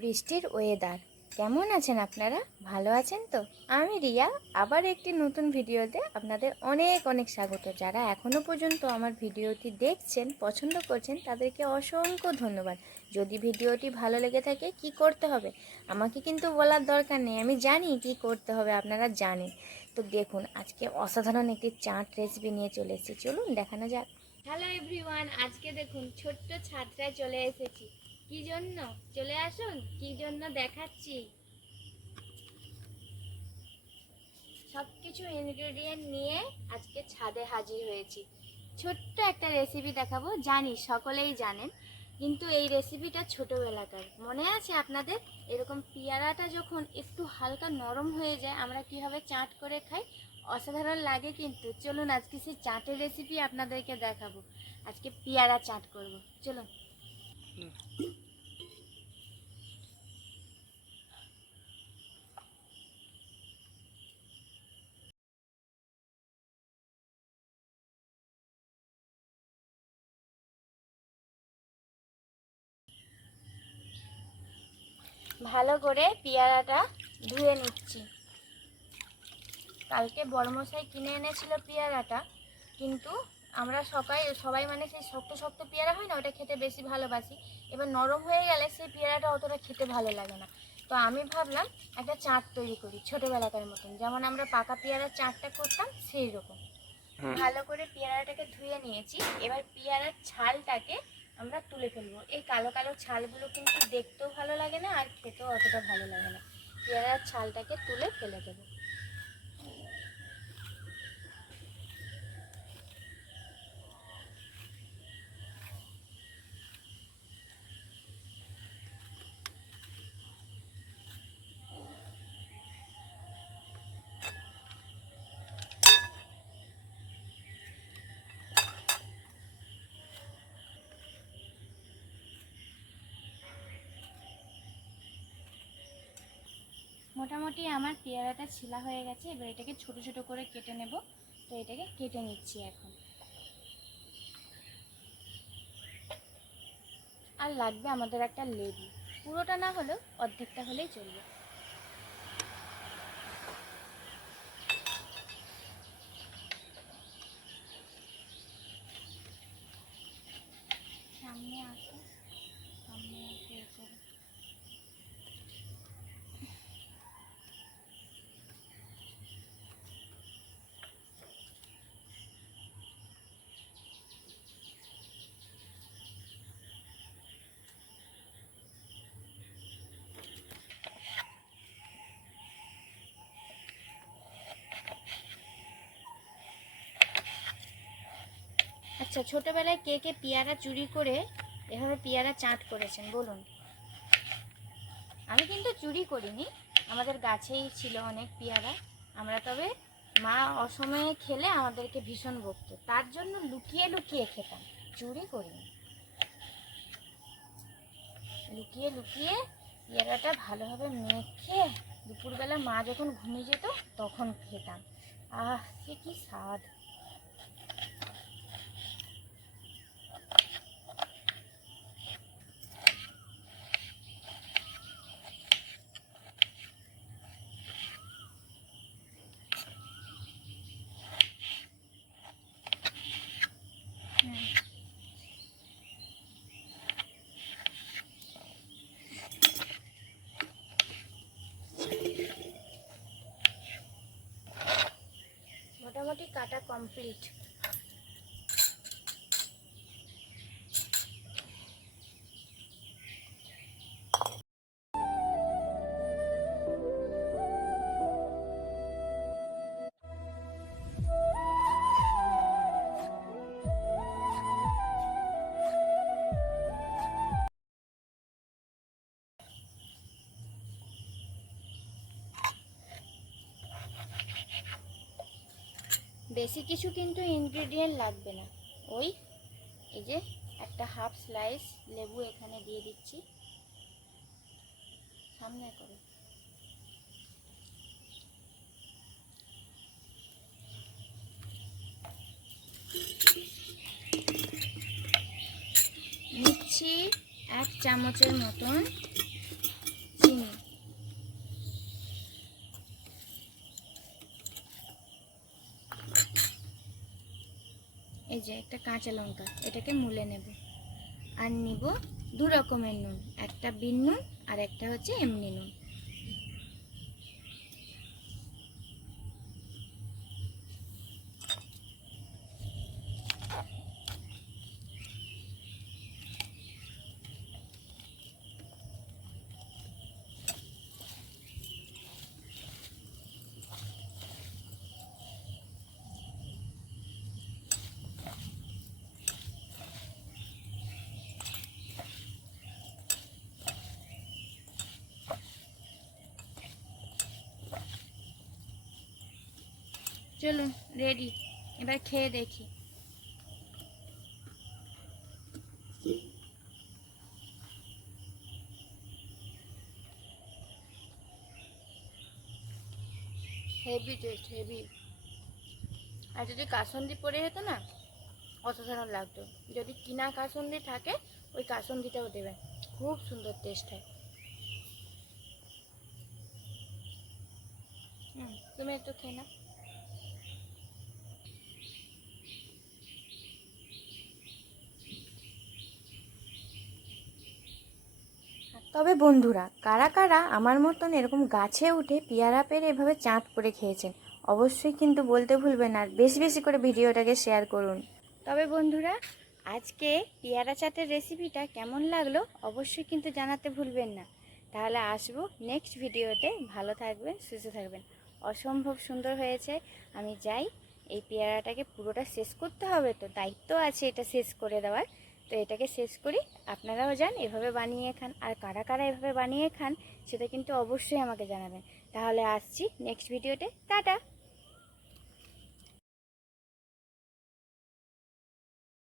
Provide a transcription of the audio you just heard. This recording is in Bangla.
বৃষ্টির ওয়েদার কেমন আছেন আপনারা? ভালো আছেন তো? আমি রিয়া, আবার একটি নতুন ভিডিওতে আপনাদের অনেক অনেক স্বাগত। যারা এখনও পর্যন্ত আমার ভিডিওটি দেখছেন, পছন্দ করছেন, তাদেরকে অসংখ্য ধন্যবাদ। যদি ভিডিওটি ভালো লেগে থাকে, কি করতে হবে? আমাকে কিন্তু বলার দরকার নেই। আমি জানি কি করতে হবে, আপনারা জানেন। তো দেখুন, আজকে অসাধারণ একটি চাট রেসিপি নিয়ে চলে এসেছি। চলুন, দেখানো যাক। হ্যালো এভরিওয়ান আজকে দেখুন ছোট্ট ছাত্রায় চলে এসেছি। কি জন্য? চলে আসুন, কি জন্য দেখাচ্ছি? সব কিছু ইনগ্রেডিয়েন্ট নিয়ে আজকে ছাদে হাজির হয়েছি। ছোট্ট একটা রেসিপি দেখাবো, জানি সকলেই জানেন, কিন্তু এই রেসিপিটা ছোটোবেলাকার। মনে আছে আপনাদের? এরকম পেয়ারাটা যখন একটু হালকা নরম হয়ে যায়, আমরা কীভাবে চাট করে খাই? অসাধারণ লাগে কিন্তু। চলুন আজকে সেই চাটের রেসিপি আপনাদেরকে দেখাবো। আজকে পেয়ারা চাট করব। চলুন। ভালো করে পেয়ারাটা ধুয়ে নিচ্ছি। কালকে বড়মশাই কিনে এনেছিল পেয়ারাটা কিন্তু আমরা সবাই সবাই মানে সেই শক্ত শক্ত পেয়ারা হয় না ওটা খেতে বেশি ভালোবাসি। এবার নরম হয়ে গেলে সেই পেয়ারাটা অতটা খেতে ভালো লাগে না। তো আমি ভাবলাম একটা চাট তৈরি করি ছোটোবেলাকার মতন। যেমন আমরা পাকা পেয়ারার চাটটা করতাম সেই রকম ভালো করে পেয়ারাটাকে ধুয়ে নিয়েছি। এবার পেয়ারার ছালটাকে আমরা তুলে ফেলব। এই কালো কালো ছালগুলো কিন্তু দেখতেও ভালো লাগে না আর খেতেও অতটা ভালো লাগে না। পেয়ারার ছালটাকে তুলে ফেলে দেবো। মোটামুটি আমার পেয়ারাটা ছিলা হয়ে গেছে, এবার এটাকে ছোট ছোট করে কেটে নেব। তো এটাকে কেটে নিচ্ছি এখন। আর লাগবে আমাদের একটা লেবু। পুরোটা না হলেও অর্ধেকটা হলেই চলবে। সামনে আসো সামনে আসো এ করো। আচ্ছা ছোটবেলায় কে কে পেয়ারা চুরি করে এভাবে পেয়ারা চাট করেছেন বলুন? আমি কিন্তু চুরি করিনি, আমাদের গাছেই ছিল অনেক পেয়ারা। আমরা তবে মা অসময়ে খেলে আমাদেরকে ভীষণ বকত, তার জন্য লুকিয়ে লুকিয়ে খেতাম, চুরি করিনি। লুকিয়ে লুকিয়ে পেয়ারাটা ভালোভাবে মেখে দুপুরবেলা মা যখন ঘুমিয়ে যেত, তখন খেতাম। আহ, সে কি স্বাদ। মোটামুটি কাটা কমপ্লিট বেশি কিছু কিন্তু ইনগ্রেডিয়েন্ট লাগবে না। ওই, এই যে একটা হাফ স্লাইস লেবু এখানে দিয়ে দিচ্ছি। সামনে করে। নিচ্ছি এক চামচের মতন এই যে একটা কাঁচা লঙ্কা, এটাকে মুলে নেব। আর নিব দু রকমের নুন, একটা বিন নুন আর একটা হচ্ছে এমনি নুন। চলুন রেডি এবার খেয়ে দেখি। হেভি টেস্ট হেভি আর যদি কাসন্দি পড়ে যেত না, অসাধারণ লাগতো। যদি কিনা কাসন্দি থাকে, ওই কাসন্দিটাও দেবেন খুব সুন্দর টেস্ট হয়। তুমি একটু খেয়ে না তবে বন্ধুরা, কারা কারা আমার মতন এরকম গাছে উঠে পেয়ারা পেরে এভাবে চাঁদ করে খেয়েছেন, অবশ্যই কিন্তু বলতে ভুলবেন আর বেশি বেশি করে ভিডিওটাকে শেয়ার করুন। তবে বন্ধুরা, আজকে পেয়ারা চাটের রেসিপিটা কেমন লাগল অবশ্যই কিন্তু জানাতে ভুলবেন না। তাহলে আসব নেক্সট ভিডিওতে ভালো থাকবেন, সুস্থ থাকবেন। অসম্ভব সুন্দর হয়েছে, আমি যাই, এই পেয়ারাটাকে পুরোটা শেষ করতে হবে, তো দায়িত্ব আছে এটা শেষ করে দেওয়ার। তো এটাকে শেষ করি। আপনারাও যান, এভাবে বানিয়ে খান। আর কারা কারা এভাবে বানিয়ে খান, সেটা কিন্তু অবশ্যই আমাকে জানাবেন। তাহলে আসছি নেক্সট ভিডিওতে টাটা!